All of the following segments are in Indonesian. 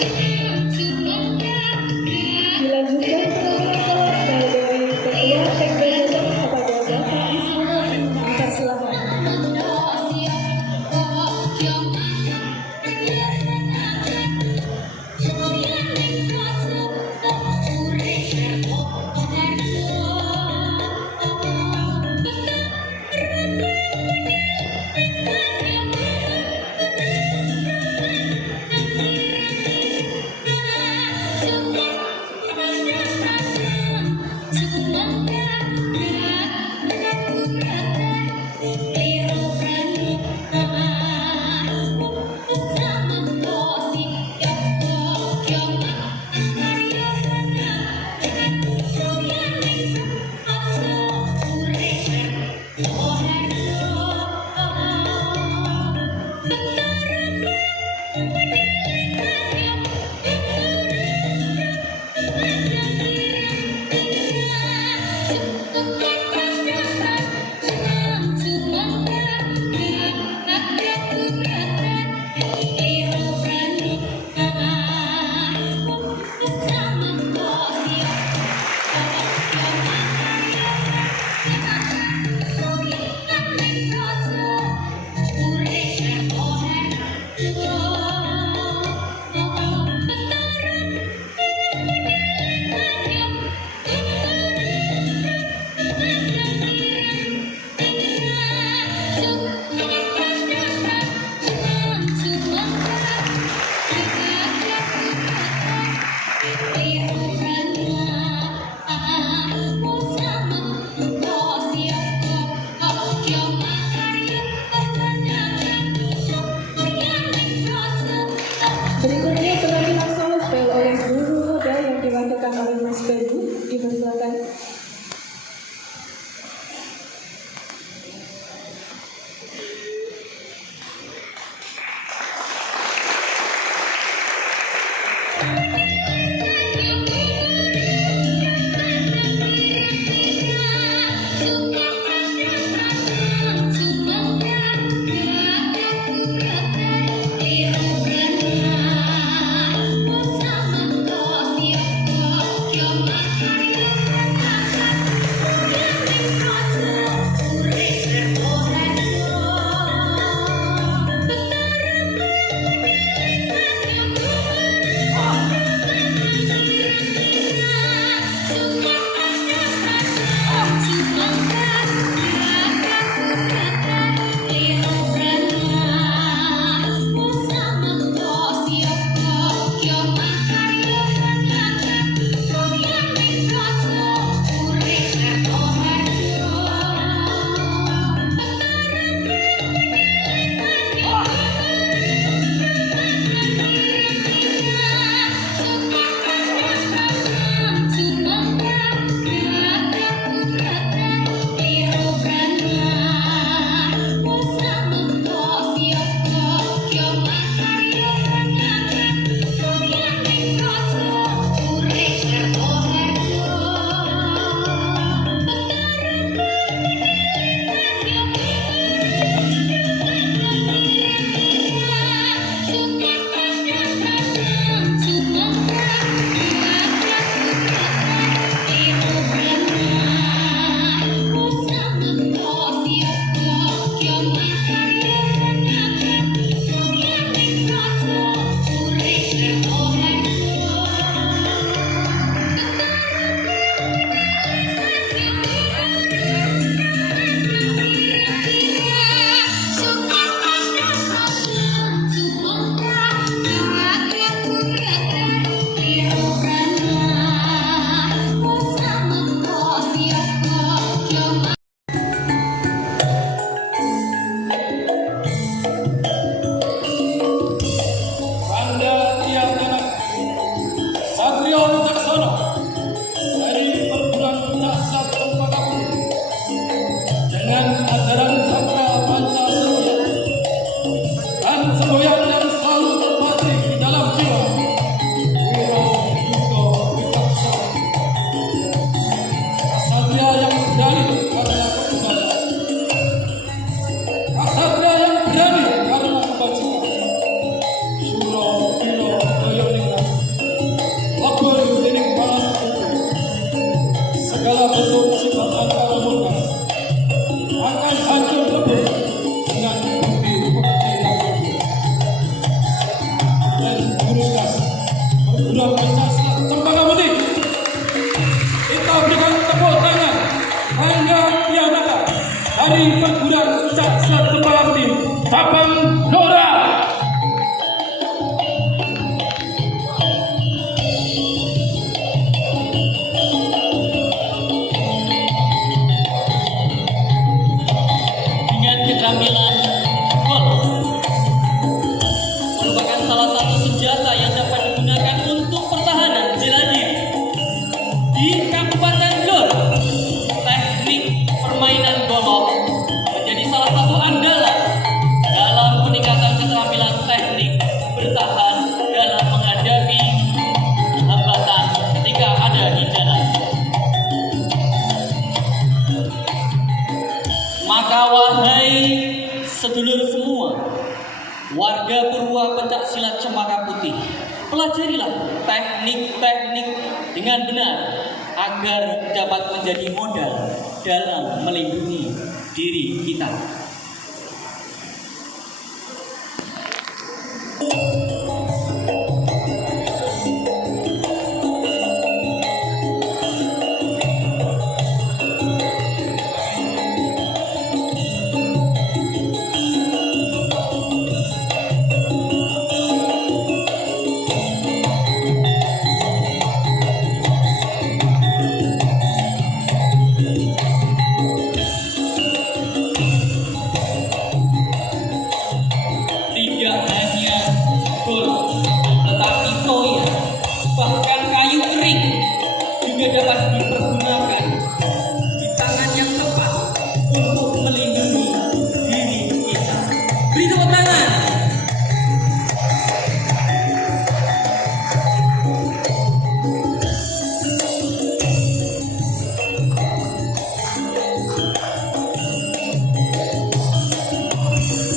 Dilanjutkan penampilan dari Ketua TKJ kepada Bapak Ismail. Silakan. Berikutnya penampilan solo spell oleh guru muda yang dilakukan oleh Mas Bedu. Dipersilakan. perguruan pencak Cempaka Putih. Kita berikan tepuk tangan Angga Pianaka dari perguruan pencak Cempaka Putih, Babang Nora. Dengan keterampilan golf merupakan salah satu senjata yang dapat digunakan untuk pertahanan bela diri di Kabupaten Blora. Teknik permainan golf menjadi salah satu andalan dalam peningkatan keterampilan teknik bertahan dalam menghadapi hambatan ketika ada di jalan. Maka wahai sedulur semua, warga Purwa Pencak Silat Cempaka Putih, pelajarilah teknik-teknik dengan benar agar dapat menjadi modal dalam melindungi diri kita. Tidak hanya golf, tetapi toya, bahkan kayu kering juga dapat dipergunakan di tangan yang tepat untuk melindungi diri kita. Beri tepuk tangan.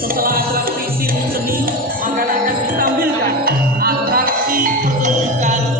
Setelah atraksi seni, maka akan ditampilkan atraksi pertunjukan